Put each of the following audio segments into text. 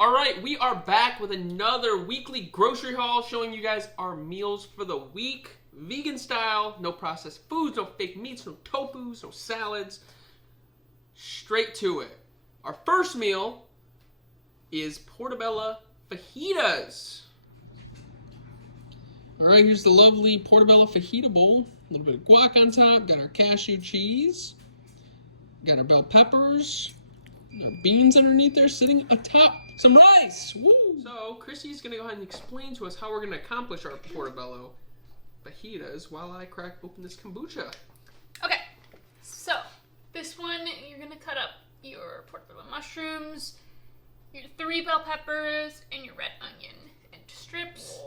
All right, we are back with another weekly grocery haul showing you guys our meals for the week. Vegan style, no processed foods, no fake meats, no tofus, no salads. Straight to it. Our first meal is Portabello Fajitas. All right, here's the lovely Portabello Fajita bowl. A little bit of guac on top. Got our cashew cheese. Got our bell peppers. Our beans underneath there sitting atop some rice. Woo! So, Chrissy's going to go ahead and explain to us how we're going to accomplish our Portabello Fajitas while I crack open this kombucha. Okay, so this one you're going to cut up your portobello mushrooms, your 3 bell peppers, and your red onion into strips.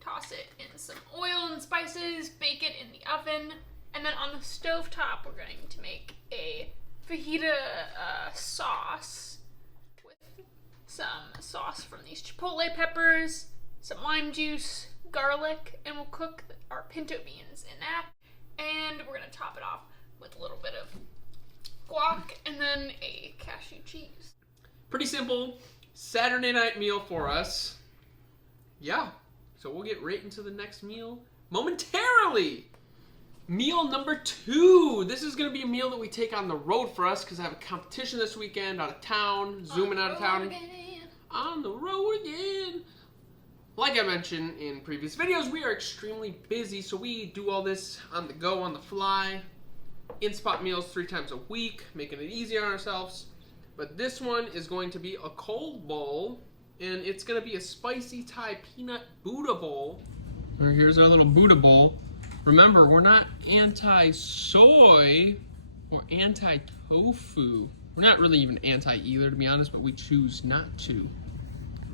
Toss it in some oil and spices, bake it in the oven, and then on the stove top we're going to make a fajita sauce with some sauce from these chipotle peppers, some lime juice, garlic, and we'll cook our pinto beans in that. And we're going to top it off with a little bit of guac and then a cashew cheese. Pretty simple Saturday night meal for us. Yeah, so we'll get right into the next meal momentarily. Meal number 2. This is going to be a meal that we take on the road for us because I have a competition this weekend out of town, zooming out of town. On the road again. Like I mentioned in previous videos, we are extremely busy, so we do all this on the go, on the fly. In-spot meals 3 times a week, making it easy on ourselves. But this one is going to be a cold bowl, and it's going to be a spicy Thai peanut Buddha bowl. Here's our little Buddha bowl. Remember, we're not anti-soy or anti-tofu. We're not really even anti either, to be honest, but we choose not to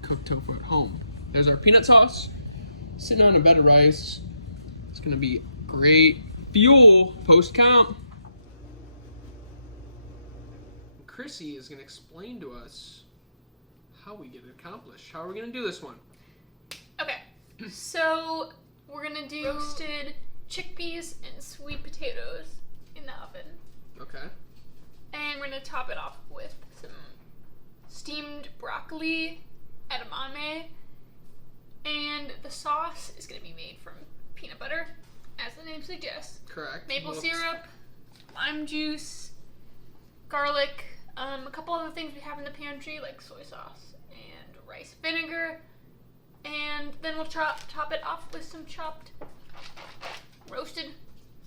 cook tofu at home. There's our peanut sauce, sitting on a bed of rice. It's gonna be great fuel post-count. Chrissy is gonna explain to us how we get it accomplished. How are we gonna do this one? Okay, so we're gonna do roasted chickpeas and sweet potatoes in the oven. Okay. And we're gonna top it off with some steamed broccoli, edamame, and the sauce is gonna be made from peanut butter, as the name suggests. Correct. Maple syrup, lime juice, garlic, a couple other things we have in the pantry like soy sauce and rice vinegar, and then we'll top it off with some chopped roasted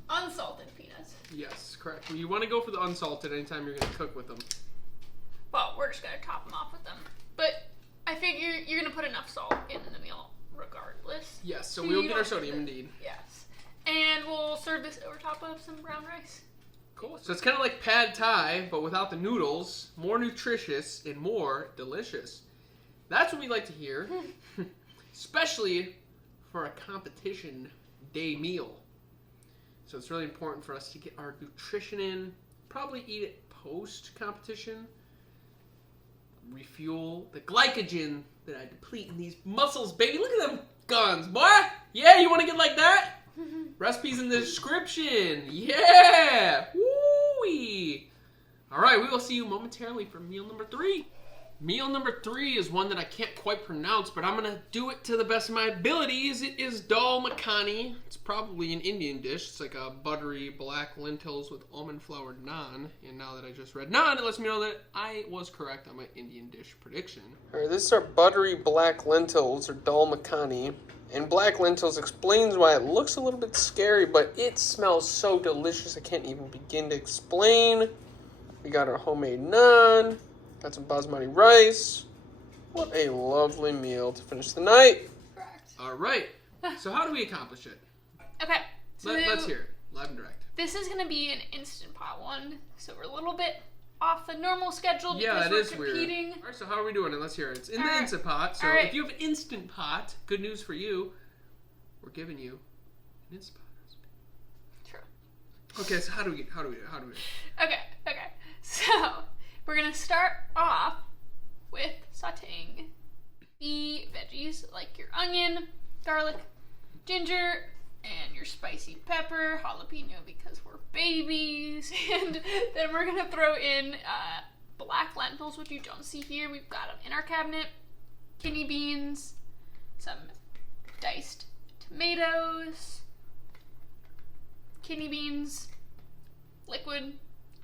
unsalted peanuts. Yes, correct. You want to go for the unsalted anytime you're going to cook with them. Well, we're just going to top them off with them. But I figure you're going to put enough salt in the meal regardless. Yes, so we'll get our sodium indeed. Yes. And we'll serve this over top of some brown rice. Cool. So it's kind of like pad thai, but without the noodles. More nutritious and more delicious. That's what we like to hear. Especially for a competition day meal. So it's really important for us to get our nutrition in. Probably eat it post-competition. Refuel the glycogen that I deplete in these muscles, baby. Look at them guns, boy. Yeah, you want to get like that? Recipes in the description. Yeah. Woo-wee. All right, we will see you momentarily for meal number 3. Meal number 3 is one that I can't quite pronounce, but I'm going to do it to the best of my abilities. It is Dal Makhani. It's probably an Indian dish. It's like a buttery black lentils with almond flour naan. And now that I just read naan, it lets me know that I was correct on my Indian dish prediction. All right, this is our buttery black lentils, or Dal Makhani. And black lentils explains why it looks a little bit scary, but it smells so delicious I can't even begin to explain. We got our homemade naan. Got some basmati rice. What a lovely meal to finish the night. Correct. All right. So how do we accomplish it? Okay. So Let's hear it. Live and direct. This is going to be an Instant Pot one. So we're a little bit off the normal schedule because we're competing. Weird. All right, so how are we doing it? Let's hear it. It's in the right. Instant Pot. So right. if you have Instant Pot, good news for you. We're giving you an Instant Pot recipe. True. Okay, so how do we do it? Okay. So we're going to start off with sauteing the veggies like your onion, garlic, ginger, and your spicy pepper, jalapeno because we're babies. And then we're going to throw in black lentils, which you don't see here. We've got them in our cabinet. Kidney beans, some diced tomatoes, kidney beans, liquid.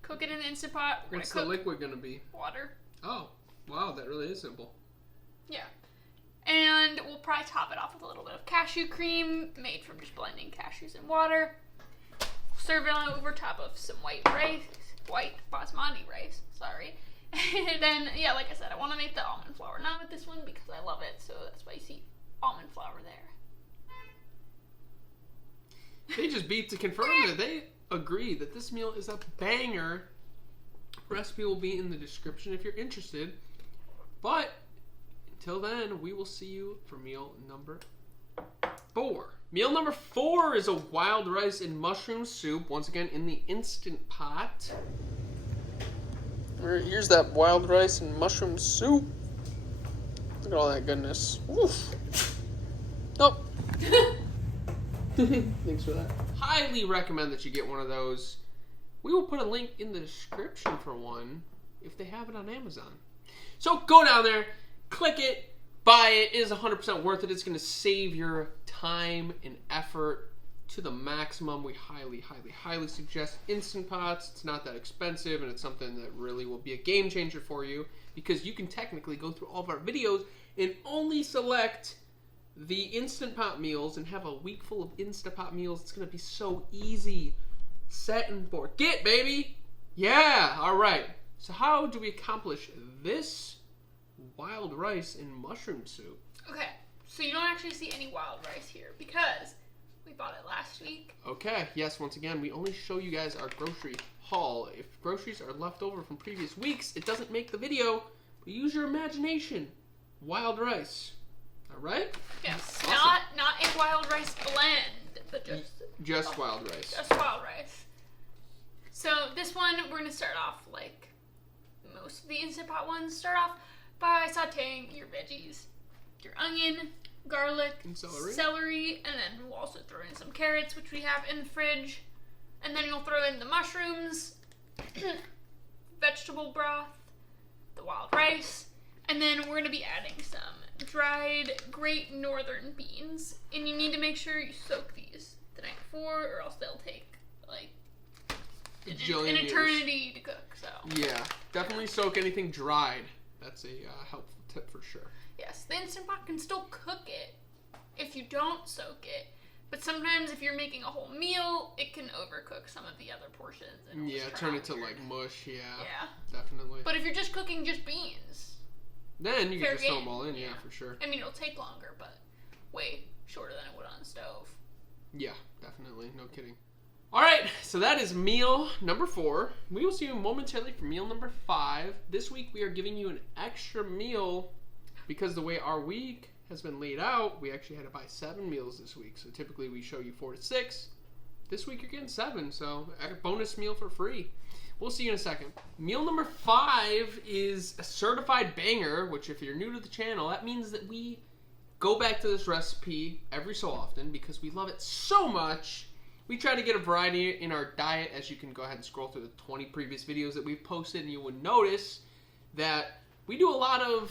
Cook it in the Instant Pot. What's the liquid gonna be? Water. Oh, wow, that really is simple. Yeah. And we'll probably top it off with a little bit of cashew cream made from just blending cashews and water. Serve it over top of some white basmati rice, sorry. And then, yeah, like I said, I want to make the almond flour. Not with this one because I love it, so that's why you see almond flour there. They just beat to confirm that they agree that this meal is a banger. Recipe will be in the description if you're interested. But until then, we will see you for meal number 4. Meal number 4 is a wild rice and mushroom soup, once again in the Instant Pot. Here's that wild rice and mushroom soup. Look at all that goodness. Oof. Nope. Thanks for that. Highly recommend that you get one of those. We will put a link in the description for one if they have it on Amazon. So go down there, click it, buy it. It is 100% worth it. It's going to save your time and effort to the maximum. We highly, highly, highly suggest Instant Pots. It's not that expensive, and it's something that really will be a game changer for you because you can technically go through all of our videos and only select the Instant Pot meals and have a week full of Instant Pot meals. It's going to be so easy. Set and forget, baby. Yeah, all right. So how do we accomplish this wild rice and mushroom soup? Okay, so you don't actually see any wild rice here because we bought it last week. Okay, yes, once again, we only show you guys our grocery haul. If groceries are left over from previous weeks, it doesn't make the video. But use your imagination. Wild rice. All right? Yes, awesome. Not a wild rice blend, but just wild rice. Just wild rice. So this one, we're going to start off like most of the Instant Pot ones. Start off by sauteing your veggies, your onion, garlic, and celery, and then we'll also throw in some carrots, which we have in the fridge. And then you'll throw in the mushrooms, vegetable broth, the wild rice, and then we're going to be adding some dried Great Northern beans. And you need to make sure you soak these the night before, or else they'll take like an eternity to cook. So yeah, definitely soak anything dried. That's a helpful tip for sure. Yes, the Instant Pot can still cook it if you don't soak it. But sometimes if you're making a whole meal, it can overcook some of the other portions. And yeah, turn it to like mush, yeah. Yeah. Definitely. But if you're just cooking just beans, then you can just throw them all in, yeah, for sure. I mean, it'll take longer, but way shorter than it would on the stove. Yeah, definitely. No kidding. All right, so that is meal number 4. We will see you momentarily for meal number 5. This week we are giving you an extra meal because the way our week has been laid out, we actually had to buy 7 meals this week. So typically we show you 4 to 6. This week you're getting 7, so a bonus meal for free. We'll see you in a second. Meal number 5 is a certified banger, which if you're new to the channel, that means that we go back to this recipe every so often because we love it so much. We try to get a variety in our diet, as you can go ahead and scroll through the 20 previous videos that we've posted, and you would notice that we do a lot of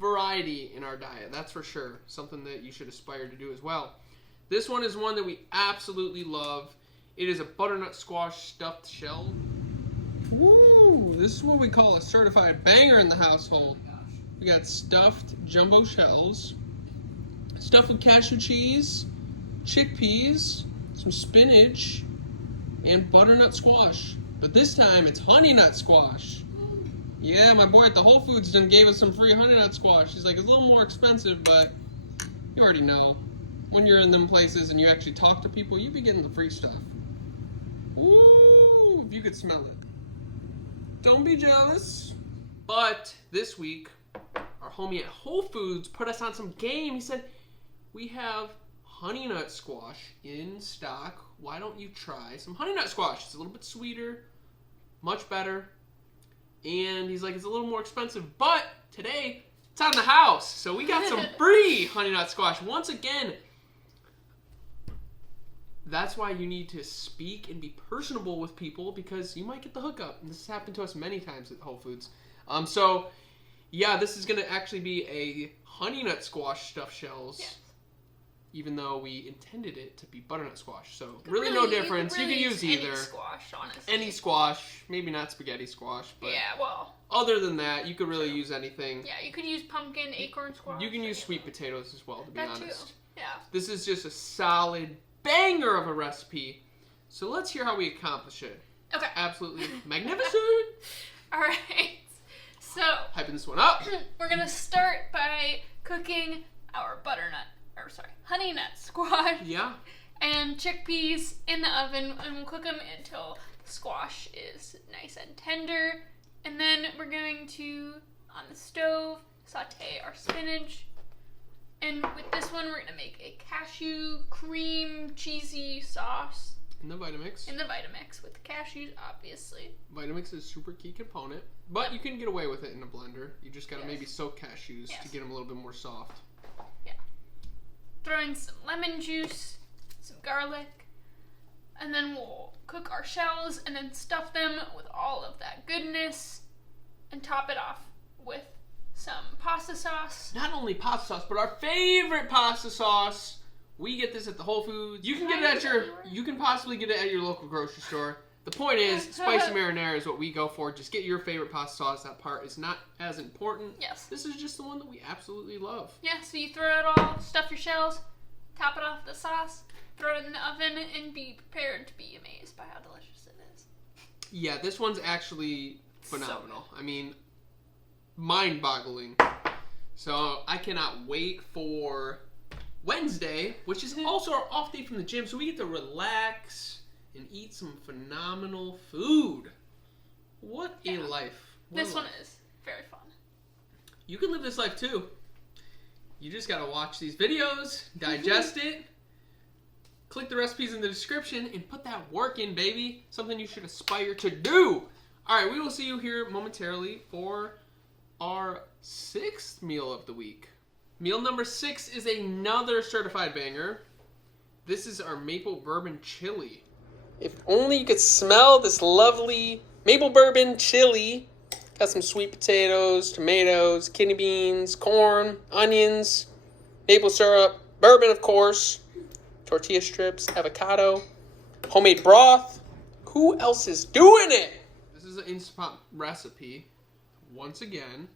variety in our diet. That's for sure. Something that you should aspire to do as well. This one is one that we absolutely love. It is a butternut squash stuffed shell. Woo! This is what we call a certified banger in the household. We got stuffed jumbo shells, stuffed with cashew cheese, chickpeas, some spinach, and butternut squash. But this time it's Honeynut squash. Yeah, my boy at the Whole Foods done gave us some free Honeynut squash. He's like, it's a little more expensive, but you already know. When you're in them places and you actually talk to people, you be getting the free stuff. Ooh, if you could smell it. Don't be jealous. But this week, our homie at Whole Foods put us on some game. He said, we have Honeynut squash in stock. Why don't you try some Honeynut squash? It's a little bit sweeter, much better. And he's like, it's a little more expensive, but today it's out of the house. So we got some free Honeynut squash. Once again, That's why you need to speak and be personable with people because you might get the hookup. And this has happened to us many times at Whole Foods. So, yeah, this is going to actually be a Honeynut squash stuffed shells. Yes. Even though we intended it to be butternut squash. So, really no difference. You can use either. Any squash, honestly. Any squash. Maybe not spaghetti squash. But yeah, well. other than that, you could really use anything. Yeah, you could use pumpkin, acorn squash. You can use sweet potatoes as well, to be honest. Too. Yeah. This is just a solid banger of a recipe. So let's hear how we accomplish it. Okay. Absolutely magnificent. All right. So. Hyping this one up. We're going to start by cooking our Honeynut squash. Yeah. And chickpeas in the oven, and we'll cook them until the squash is nice and tender. And then we're going to, on the stove, saute our spinach. And with this one, we're going to make a cashew cream cheesy sauce. In the Vitamix. In the Vitamix with the cashews, obviously. Vitamix is a super key component, but you can get away with it in a blender. You just got to maybe soak cashews to get them a little bit more soft. Yeah. Throw in some lemon juice, some garlic, and then we'll cook our shells and then stuff them with all of that goodness and top it off with some pasta sauce. Not only pasta sauce, but our favorite pasta sauce. We get this at the Whole Foods. You can get it at you can possibly get it at your local grocery store. The point is, spicy marinara is what we go for. Just get your favorite pasta sauce. That part is not as important. Yes. This is just the one that we absolutely love. Yeah, so you throw it all, stuff your shells, top it off with the sauce, throw it in the oven, and be prepared to be amazed by how delicious it is. Yeah, this one's actually phenomenal. So I mean, mind-boggling. So I cannot wait for Wednesday, which is also our off day from the gym, so we get to relax and eat some phenomenal food. What a life. This one is very fun. You can live this life too. You just gotta watch these videos, digest it, click the recipes in the description, and put that work in, baby. Something you should aspire to do. Alright, we will see you here momentarily for our 6th meal of the week. Meal number 6 is another certified banger. This is our maple bourbon chili. If only you could smell this lovely maple bourbon chili. Got some sweet potatoes, tomatoes, kidney beans, corn, onions, maple syrup, bourbon of course, tortilla strips, avocado, homemade broth. Who else is doing it? This is an Instant Pot recipe, once again.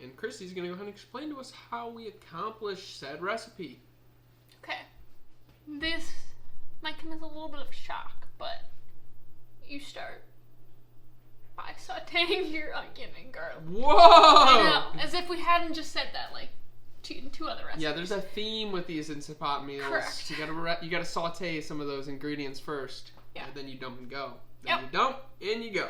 And Christy's going to go ahead and explain to us how we accomplish said recipe. Okay. This might come as a little bit of a shock, but you start by sauteing your onion and garlic. Whoa! I know, as if we hadn't just said that like two other recipes. Yeah, there's a theme with these Instant Pot meals. Correct. You gotta saute some of those ingredients first. Yeah. And then you dump and go. Then you dump and you go.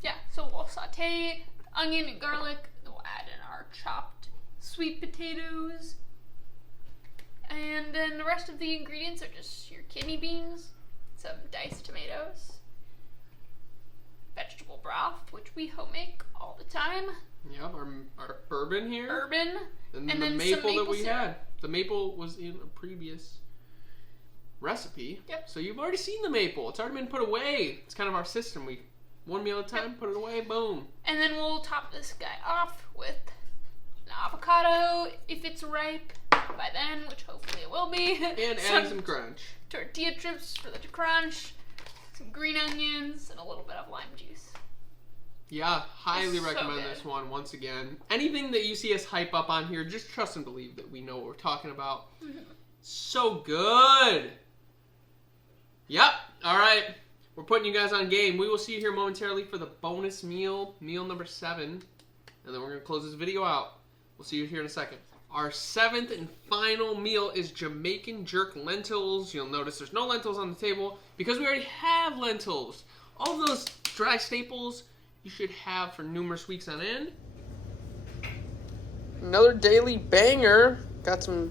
Yeah, so we'll saute onion and garlic. We'll add in our chopped sweet potatoes. And then the rest of the ingredients are just your kidney beans, some diced tomatoes, vegetable broth, which we home make all the time. Yep, our bourbon here. Bourbon. And then the maple that we had. The maple was in a previous recipe. Yep. So you've already seen the maple. It's already been put away. It's kind of our system. We one meal at a time, put it away, boom. And then we'll top this guy off with an avocado if it's ripe by then, which hopefully it will be. And adding some crunch. Tortilla chips for the crunch, some green onions, and a little bit of lime juice. Yeah, highly It's so recommend good. this one once again. Anything that you see us hype up on here, just trust and believe that we know what we're talking about. Mm-hmm. So good. Yep. All right. We're putting you guys on game. We will see you here momentarily for the bonus meal, meal number 7. And then we're going to close this video out. We'll see you here in a second. Our 7th and final meal is Jamaican jerk lentils. You'll notice there's no lentils on the table because we already have lentils. All of those dry staples you should have for numerous weeks on end. Another daily banger. Got some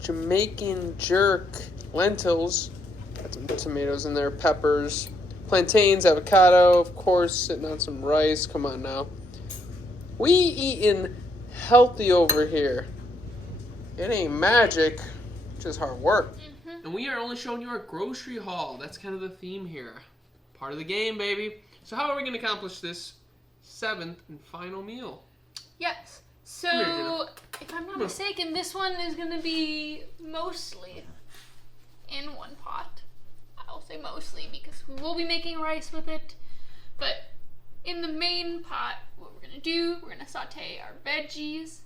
Jamaican jerk lentils. Got some tomatoes in there, peppers, plantains, avocado, of course, sitting on some rice. Come on now. We eating healthy over here. It ain't magic, just hard work. Mm-hmm. And we are only showing you our grocery haul. That's kind of the theme here. Part of the game, baby. So how are we going to accomplish this 7th and final meal? Yes. So, if I'm not mistaken, this one is going to be mostly in one pot. I'll say mostly because we will be making rice with it. But in the main pot, what we're going to do, we're going to saute our veggies.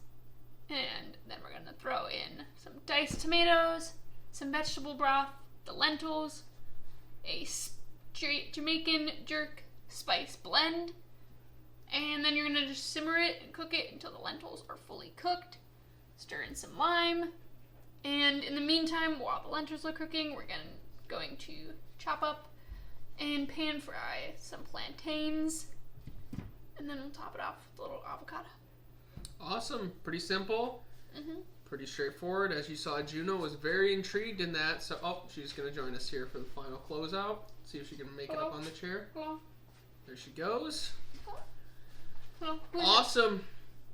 And then we're going to throw in some diced tomatoes, some vegetable broth, the lentils, a Jamaican jerk spice blend. And then you're going to just simmer it and cook it until the lentils are fully cooked. Stir in some lime. And in the meantime, while the lentils are cooking, we're going to chop up and pan fry some plantains. And then we'll top it off with a little avocado. Awesome. Pretty simple. Pretty straightforward. As you saw, Juno was very intrigued in that. So, she's going to join us here for the final closeout. See if she can make it up on the chair. There she goes. Awesome.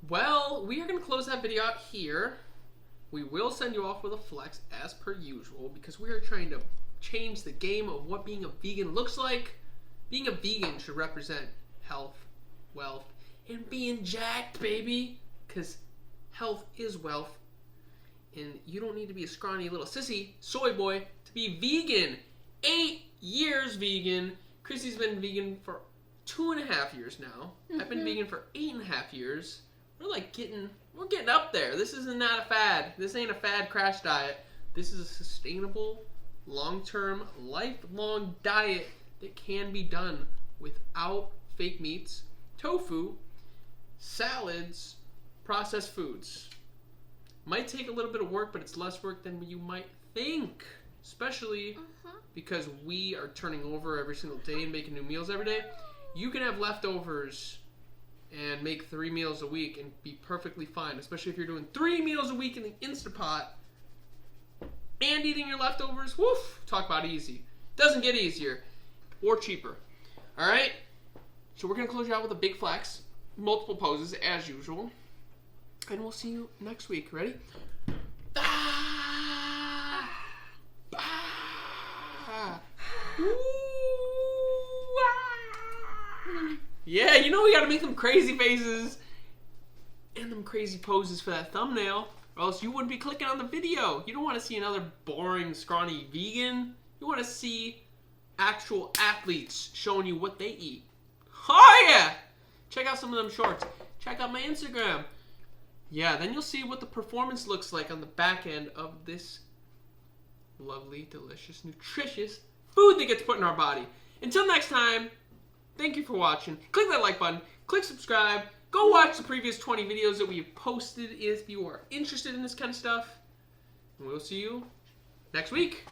Well, we are going to close that video out here. We will send you off with a flex as per usual because we are trying to change the game of what being a vegan looks like. Being a vegan should represent health, wealth, and being jacked, baby. Because health is wealth. And you don't need to be a scrawny little sissy soy boy to be vegan. 8 years vegan. Chrissy's been vegan for 2.5 years now. I've been vegan for 8.5 years. We're getting up there. This is not a fad. This ain't a fad crash diet. This is a sustainable, long-term, lifelong diet that can be done without fake meats, tofu, salads, processed foods. Might take a little bit of work, but it's less work than you might think. Especially because we are turning over every single day and making new meals every day. You can have leftovers and make 3 meals a week and be perfectly fine, especially if you're doing 3 meals a week in the Instapot and eating your leftovers. Woof! Talk about easy. Doesn't get easier or cheaper. All right? So we're going to close you out with a big flex, multiple poses as usual, and we'll see you next week. Ready? Yeah, you know we gotta make them crazy faces and them crazy poses for that thumbnail, or else you wouldn't be clicking on the video. You don't want to see another boring, scrawny vegan. You want to see actual athletes showing you what they eat. Oh yeah! Check out some of them shorts. Check out my Instagram. Yeah, then you'll see what the performance looks like on the back end of this lovely, delicious, nutritious food that gets put in our body. Until next time, thank you for watching. Click that like button. Click subscribe. Go watch the previous 20 videos that we've posted if you are interested in this kind of stuff. And we'll see you next week.